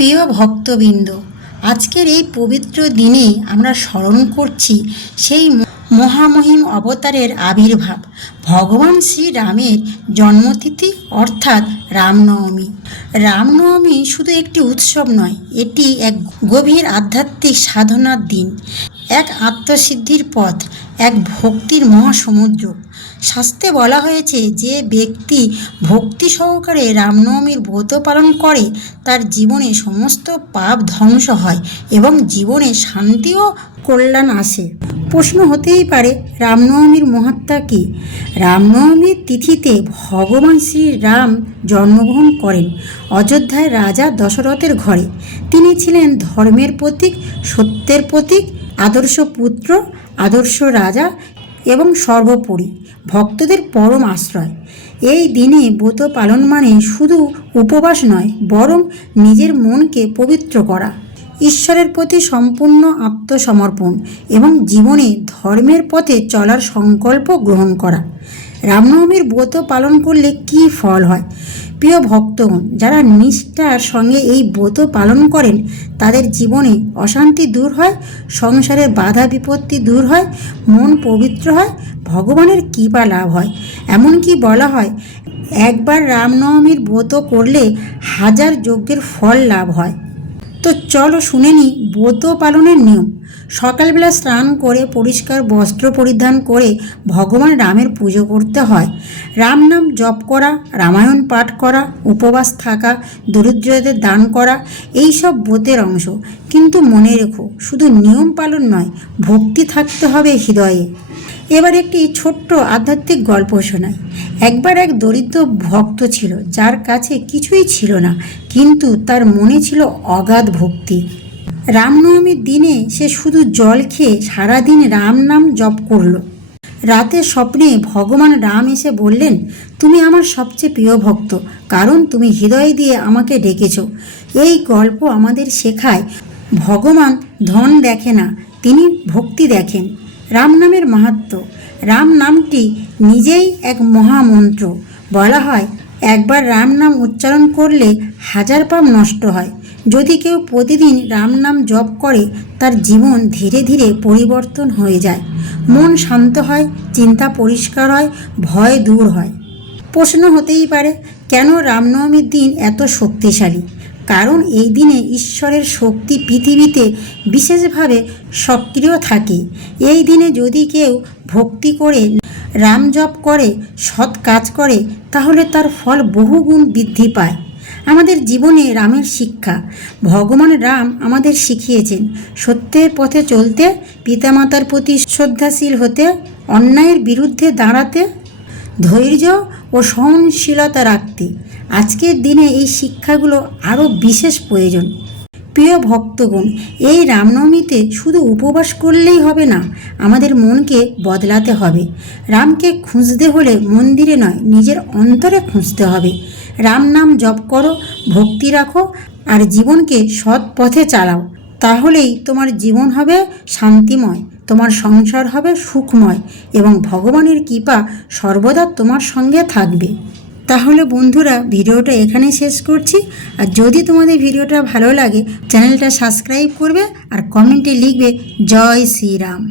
প্রিয় ভক্তবৃন্দ, আজকের এই পবিত্র দিনে আমরা স্মরণ করছি সেই মহামহিম অবতারের আবির্ভাব ভগবান শ্রীরামের জন্মতিথি অর্থাৎ রামনবমী। রামনবমী শুধু একটি উৎসব নয়, এটি এক গভীর আধ্যাত্মিক সাধনার দিন, এক আত্মসিদ্ধির পথ, এক ভক্তির মহাসমুদ্র। শাস্ত্রে বলা হয়েছে, যে ব্যক্তি ভক্তি সহকারে রামনবমীর ব্রত পালন করে তার জীবনে সমস্ত পাপ ধ্বংস হয় এবং জীবনে শান্তি ও কল্যাণ আসে। প্রশ্ন হতেই পারে, রামনবমীর মহাত্মা কী? রামনবমীর তিথিতে ভগবান শ্রীরাম জন্মগ্রহণ করেন অযোধ্যায় রাজা দশরথের ঘরে। তিনি ছিলেন ধর্মের প্রতীক, সত্যের প্রতীক, আদর্শ পুত্র, আদর্শ রাজা এবং সর্বোপরি ভক্তদের পরম আশ্রয়। এই দিনে ব্রত পালন মানে শুধু উপবাস নয়, বরং নিজের মনকে পবিত্র করা, ঈশ্বরের প্রতি সম্পূর্ণ আত্মসমর্পণ এবং জীবনে ধর্মের পথে চলার সংকল্প গ্রহণ করা। রামনবমীর ব্রত পালন করলে কী ফল হয়? প্রিয় ভক্তগণ, যারা নিষ্ঠার সঙ্গে এই ব্রত পালন করেন তাদের জীবনে অশান্তি দূর হয়, সংসারের বাধা বিপত্তি দূর হয়, মন পবিত্র হয়, ভগবানের কৃপা লাভ হয়। এমনকি বলা হয়, একবার রামনবমীর ব্রত করলে 1000 যজ্ঞের ফল লাভ হয়। তো চলো শুনে নিই ব্রত পালনের নিয়ম। সকালবেলা স্নান করে পরিষ্কার বস্ত্র পরিধান করে ভগবান রামের পুজো করতে হয়। রাম নাম জপ করা, রামায়ণ পাঠ করা, উপবাস থাকা, দরিদ্রদের দান করা, এই সব ব্রতের অংশ। কিন্তু মনে রেখো, শুধু নিয়ম পালন নয়, ভক্তি থাকতে হবে হৃদয়ে। এবার একটি ছোট্ট আধ্যাত্মিক গল্প শোনাই। একবার এক দরিদ্র ভক্ত ছিল যার কাছে কিছুই ছিল না, কিন্তু তার মনে ছিল অগাধ ভক্তি। রামনবমীর দিনে সে শুধু জল খেয়ে সারাদিন রাম নাম জপ করল। রাতে স্বপ্নে ভগবান রাম এসে বললেন, তুমি আমার সবচেয়ে প্রিয় ভক্ত, কারণ তুমি হৃদয় দিয়ে আমাকে ডেকেছ। এই গল্প আমাদের শেখায়, ভগবান ধন দেখে না, তিনি ভক্তি দেখেন। রাম নামের মাহাত্ম্য। রাম নামটি নিজেই এক মহামন্ত্র। বলা হয়, একবার রাম নাম উচ্চারণ করলে 1000 পাপ নষ্ট হয়। যদি কেউ প্রতিদিন রাম নাম জপ করে তার জীবন ধীরে ধীরে পরিবর্তন হয়ে যায়। মন শান্ত হয়, চিন্তা পরিষ্কার হয়, ভয় দূর হয়। প্রশ্ন হতেই পারে, কেন রামনবমীর দিন এত শক্তিশালী? কারণ এই দিনে ঈশ্বরের শক্তি পৃথিবীতে বিশেষভাবে সক্রিয় থাকে। এই দিনে যদি কেউ ভক্তি করে, রাম জপ করে, সৎ কাজ করে, তাহলে তার ফল বহুগুণ বৃদ্ধি পায়। আমাদের জীবনে রামের শিক্ষা। ভগবান রাম আমাদের শিখিয়েছেন সত্যের পথে চলতে, পিতামাতার প্রতি শ্রদ্ধাশীল হতে, অন্যায়ের বিরুদ্ধে দাঁড়াতে, ধৈর্য ও সহনশীলতা রাখতে। আজকের দিনে এই শিক্ষাগুলো আরও বিশেষ প্রয়োজন। প্রিয় ভক্তগণ, এই রামনবমীতে শুধু উপবাস করলেই হবে না, আমাদের মনকে বদলাতে হবে। রামকে খুঁজতে হলে মন্দিরে নয়, নিজের অন্তরে খুঁজতে হবে। রাম নাম জপ করো, ভক্তি রাখো আর জীবনকে সৎ পথে চালাও। তাহলেই তোমার জীবন হবে শান্তিময়, তোমার সংসার হবে সুখময় এবং ভগবানের কৃপা সর্বদা তোমার সঙ্গে থাকবে। তাহলে বন্ধুরা, ভিডিওটা এখানে শেষ করছি। আর যদি তোমাদের ভিডিওটা ভালো লাগে, চ্যানেলটা সাবস্ক্রাইব করবে আর কমেন্টে লিখবে জয় শ্রীরাম।